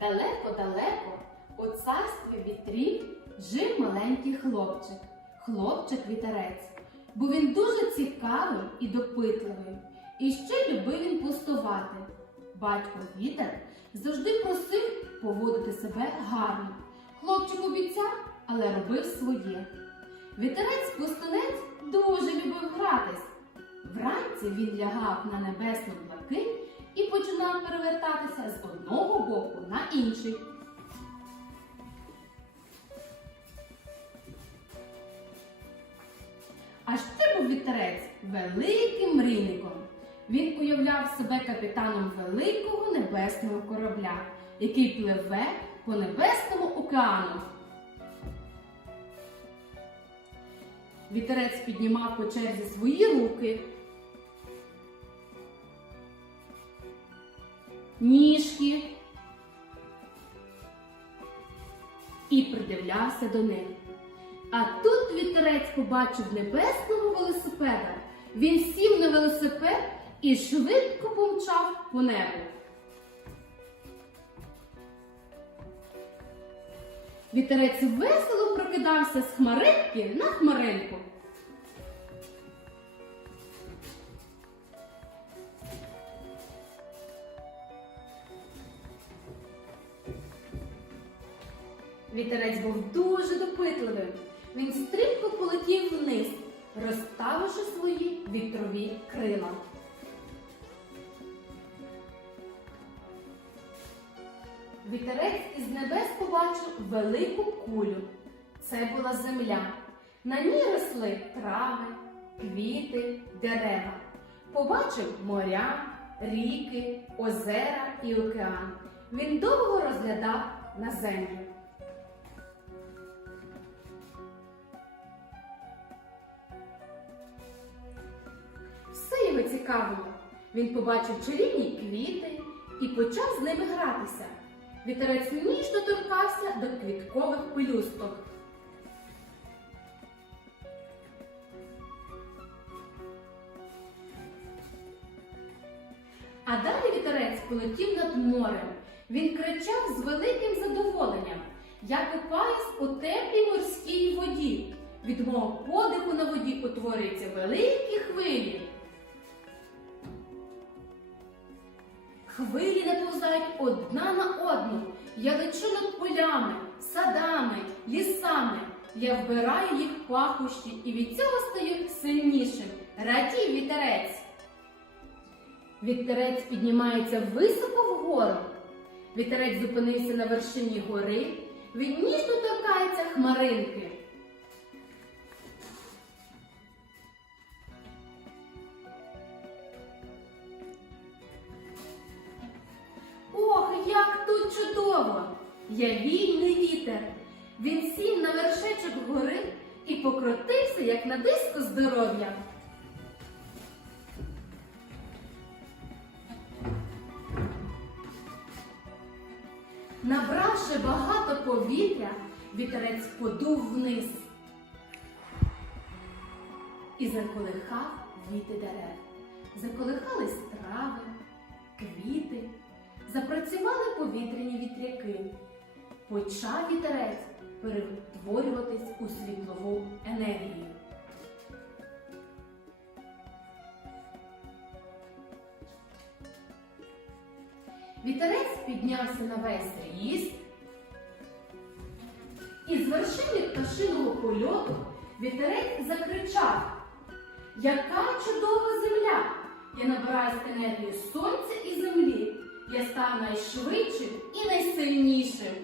Далеко-далеко у царстві вітрів жив маленький хлопчик, хлопчик-вітерець. Бо він дуже цікавий і допитливий, і ще любив він пустувати. Батько вітер завжди просив поводити себе гарно. Хлопчик обіцяв, але робив своє. Вітерець пустунець дуже любив гратись. Вранці він лягав на небесну блакить і починав перевертатися з одного боку на інший. А ще був вітерець великим мрійником. Він уявляв себе капітаном великого небесного корабля, який пливе по небесному океану. Вітерець піднімав по черзі свої руки, ніжки і придивлявся до них. А тут вітерець побачив небесного велосипеда. Він сів на велосипед і швидко помчав по небу. Вітерець весело прокидався з хмаринки на хмаринку. Вітерець був дуже допитливим. Він стрімко полетів вниз, розставивши свої вітрові крила. Вітерець із небес побачив велику кулю. Це була земля. На ній росли трави, квіти, дерева. Побачив моря, ріки, озера і океан. Він довго розглядав на землю. Все його цікавило. Він побачив чарівні квіти і почав з ними гратися. Вітерець ніжно торкався до квіткових пелюсток. А далі вітерець полетів над морем. Він кричав з великим задоволенням. Я купаюсь у теплій морській воді. Від мого подиху на воді утворюються великі хвилі. Хвилі наповзають одна на одну. Я лечу над полями, садами, лісами. Я вбираю їх пахощі і від цього стаю сильнішим. Радій вітерець. Вітерець піднімається високо вгору. Вітерець зупинився на вершині гори. Він ніжно торкається хмаринки. Чудово! Я вільний вітер. Він сів на вершечок гори і покрутився, як на диску здоров'я. Набравши багато повітря, вітерець подув вниз і заколихав віти дерев. Заколихались трави, повітряні вітряки. Почав вітерець перетворюватись у світлову енергію. Вітерець піднявся на весь ріст, і з вершини пташиного польоту вітерець закричав: Яка чудова земля! Я набираюсь енергію сонця і землі. Я став найшвидшим і найсильнішим.